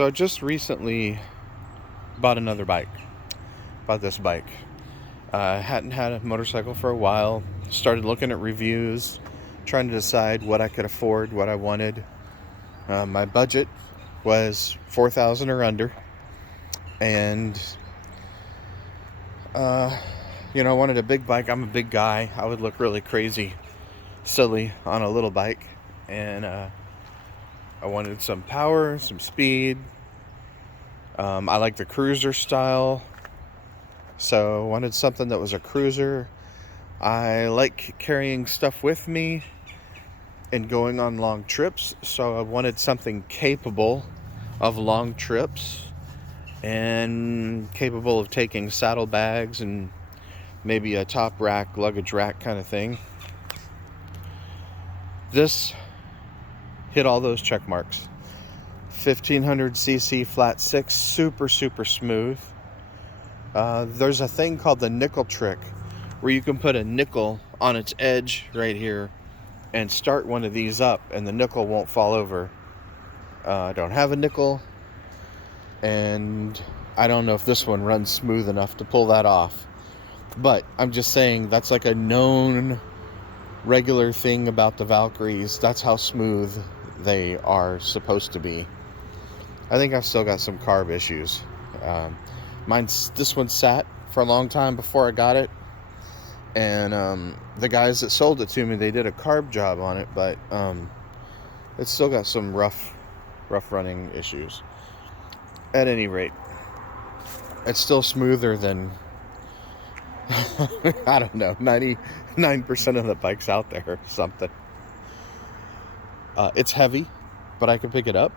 So I just recently bought another bike. Bought this bike. Hadn't had a motorcycle for a while. Started looking at reviews, trying to decide what I could afford, what I wanted. My budget was $4,000 or under, and I wanted a big bike. I'm a big guy. I would look really crazy, silly on a little bike, and I wanted some power, some speed. I like the cruiser style, so I wanted something that was a cruiser. I like carrying stuff with me and going on long trips, so I wanted something capable of long trips and capable of taking saddlebags and maybe a top rack, luggage rack kind of thing. This hit all those check marks. 1500cc flat six, super smooth. There's a thing called the nickel trick where you can put a nickel on its edge right here and start one of these up and the nickel won't fall over. I don't have a nickel, and I don't know if this one runs smooth enough to pull that off, but I'm just saying that's like a known regular thing about the Valkyries. That's how smooth they are supposed to be. I think I've still got some carb issues. This one sat for a long time before I got it, and the guys that sold it to me, they did a carb job on it, but it's still got some rough running issues. At any rate, it's still smoother than I don't know, 99% of the bikes out there or something. It's heavy, but I can pick it up.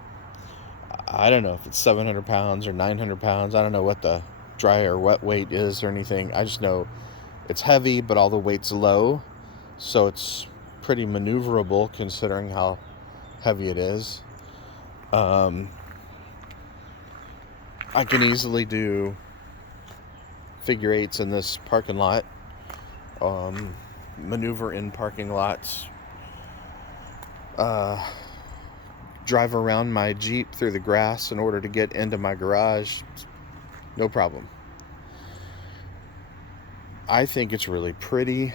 I don't know if it's 700 pounds or 900 pounds. I don't know what the dry or wet weight is or anything. I just know it's heavy, but all the weight's low, so it's pretty maneuverable considering how heavy it is. I can easily do figure eights in this parking lot, maneuver in parking lots, drive around my Jeep through the grass in order to get into my garage. No problem. I think it's really pretty.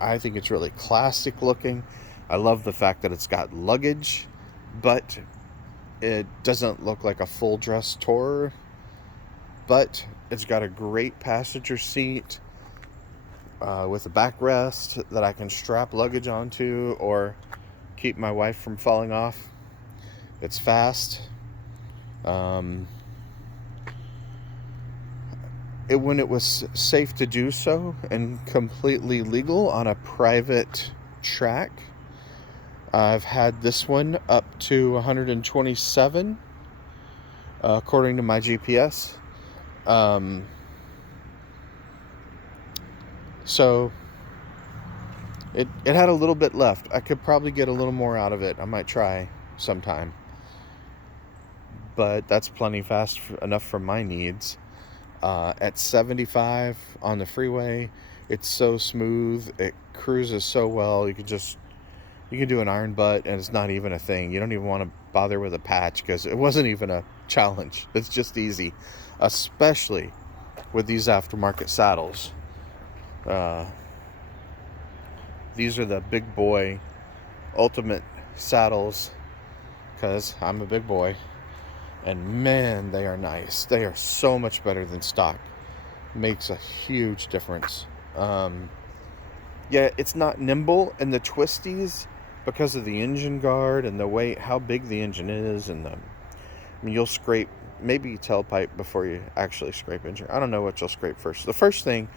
I think it's really classic looking. I love the fact that it's got luggage, but it doesn't look like a full dress tourer. But it's got a great passenger seat with a backrest that I can strap luggage onto or keep my wife from falling off. It's fast. When it was safe to do so and completely legal on a private track, I've had this one up to 127 according to my GPS. So it had a little bit left. I could probably get a little more out of it. I might try sometime, but that's plenty fast enough for my needs. At 75 on the freeway, it's so smooth. It cruises so well. You can do an iron butt and it's not even a thing. You don't even want to bother with a patch because it wasn't even a challenge. It's just easy, especially with these aftermarket saddles. These are the big boy ultimate saddles because I'm a big boy, and man, they are nice. They are so much better than stock. Makes a huge difference. Yeah, it's not nimble in the twisties because of the engine guard and the way how big the engine is, and you'll scrape maybe tailpipe before you actually scrape engine. I don't know what you'll scrape first. The first thing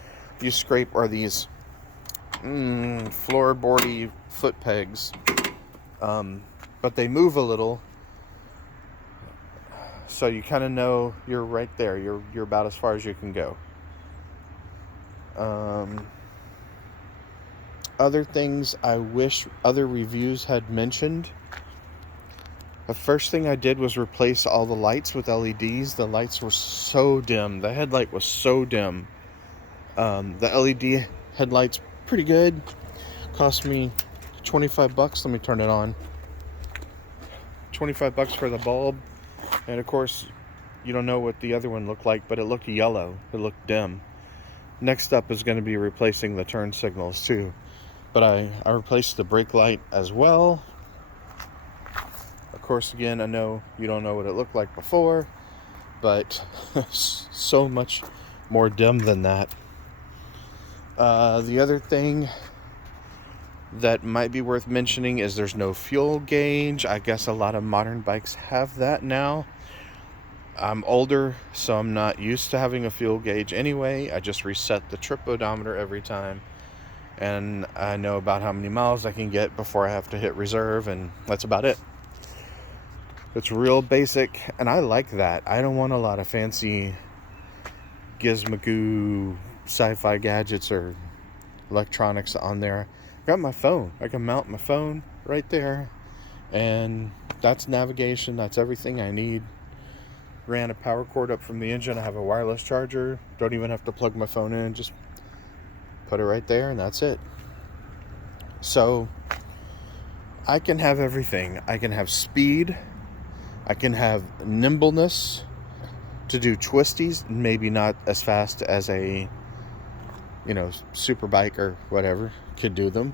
you scrape are these floorboardy foot pegs, but they move a little, so you kind of know you're right there. You're about as far as you can go. Other things I wish other reviews had mentioned. The first thing I did was replace all the lights with LEDs. The lights were so dim. The headlight was so dim. The LED headlight's pretty good. Cost me $25. Let me turn it on. $25 for the bulb. And of course, you don't know what the other one looked like, but it looked yellow. It looked dim. Next up is going to be replacing the turn signals too. But I replaced the brake light as well. Of course, again, I know you don't know what it looked like before, but so much more dim than that. The other thing that might be worth mentioning is there's no fuel gauge. I guess a lot of modern bikes have that now. I'm older, so I'm not used to having a fuel gauge anyway. I just reset the trip odometer every time, and I know about how many miles I can get before I have to hit reserve, and that's about it. It's real basic, and I like that. I don't want a lot of fancy gizmagoo sci-fi gadgets or electronics on there. I got my phone. I can mount my phone right there, and that's navigation. That's everything I need. Ran a power cord up from the engine. I have a wireless charger. Don't even have to plug my phone in. Just put it right there, and that's it. So I can have everything. I can have speed. I can have nimbleness to do twisties. Maybe not as fast as a, super bike or whatever could do them,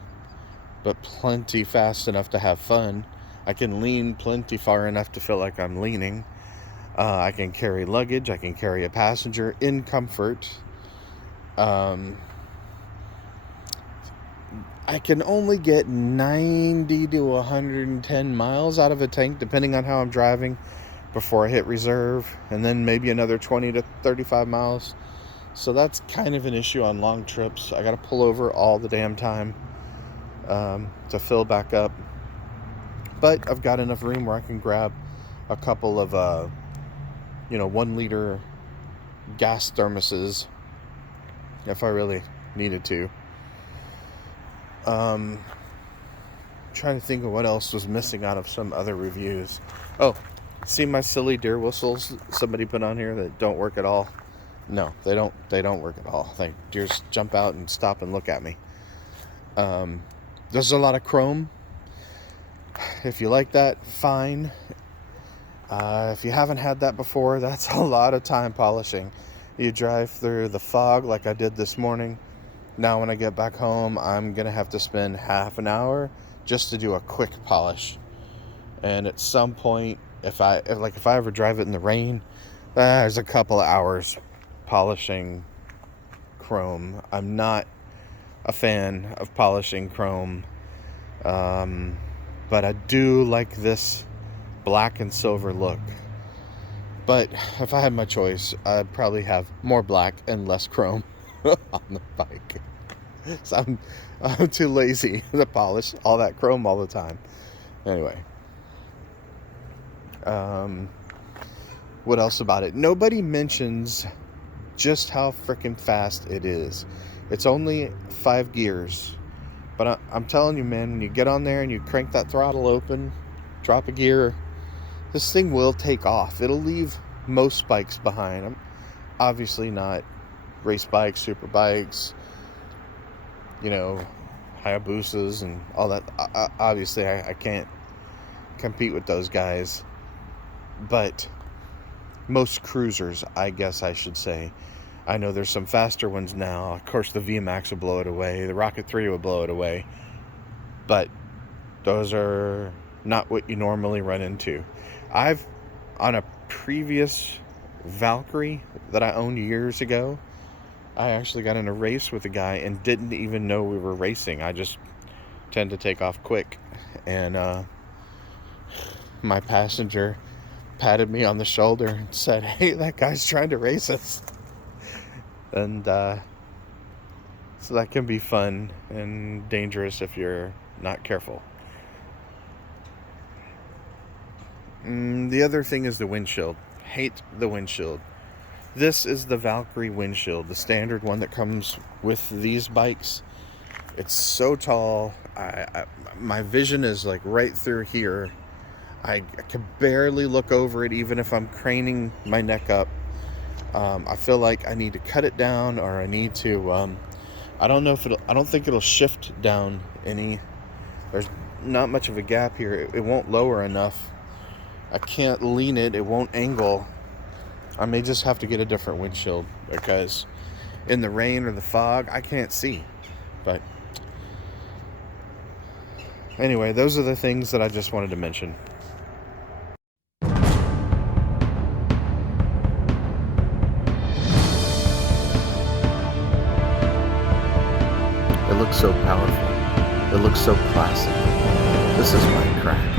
but plenty fast enough to have fun. I can lean plenty far enough to feel like I'm leaning. I can carry luggage. I can carry a passenger in comfort. I can only get 90 to 110 miles out of a tank, depending on how I'm driving, before I hit reserve, and then maybe another 20 to 35 miles. So that's kind of an issue on long trips. I got to pull over all the damn time to fill back up. But I've got enough room where I can grab a couple of 1 liter gas thermoses if I really needed to. Trying to think of what else was missing out of some other reviews. Oh, see my silly deer whistles somebody put on here that don't work at all? No, they don't work at all. Like, deers jump out and stop and look at me. There's a lot of chrome. If you like that, fine. If you haven't had that before, that's a lot of time polishing. You drive through the fog like I did this morning. Now when I get back home, I'm going to have to spend half an hour just to do a quick polish. And at some point, if I ever drive it in the rain, there's a couple of hours polishing chrome. I'm not a fan of polishing chrome. But I do like this black and silver look. But if I had my choice, I'd probably have more black and less chrome on the bike. So I'm too lazy to polish all that chrome all the time. Anyway. What else about it? Nobody mentions just how freaking fast it is. It's only 5 gears. But I'm telling you, man, when you get on there and you crank that throttle open, drop a gear, this thing will take off. It'll leave most bikes behind. Obviously not race bikes, super bikes, Hayabusas and all that. Obviously, I can't compete with those guys. But most cruisers, I guess I should say. I know there's some faster ones now. Of course, the VMAX will blow it away. The Rocket 3 will blow it away. But those are not what you normally run into. On a previous Valkyrie that I owned years ago, I actually got in a race with a guy and didn't even know we were racing. I just tend to take off quick. And my passenger patted me on the shoulder and said, "Hey, that guy's trying to race us." And so that can be fun and dangerous if you're not careful. The other thing is the windshield. Hate the windshield. This is the Valkyrie windshield, the standard one that comes with these bikes. It's so tall. My vision is like right through here. I can barely look over it, even if I'm craning my neck up. I feel like I need to cut it down, or I need to. I don't think it'll shift down any. There's not much of a gap here. It won't lower enough. I can't lean it. It won't angle. I may just have to get a different windshield because in the rain or the fog, I can't see. But anyway, those are the things that I just wanted to mention. It looks so powerful. It looks so classic. This is my crack.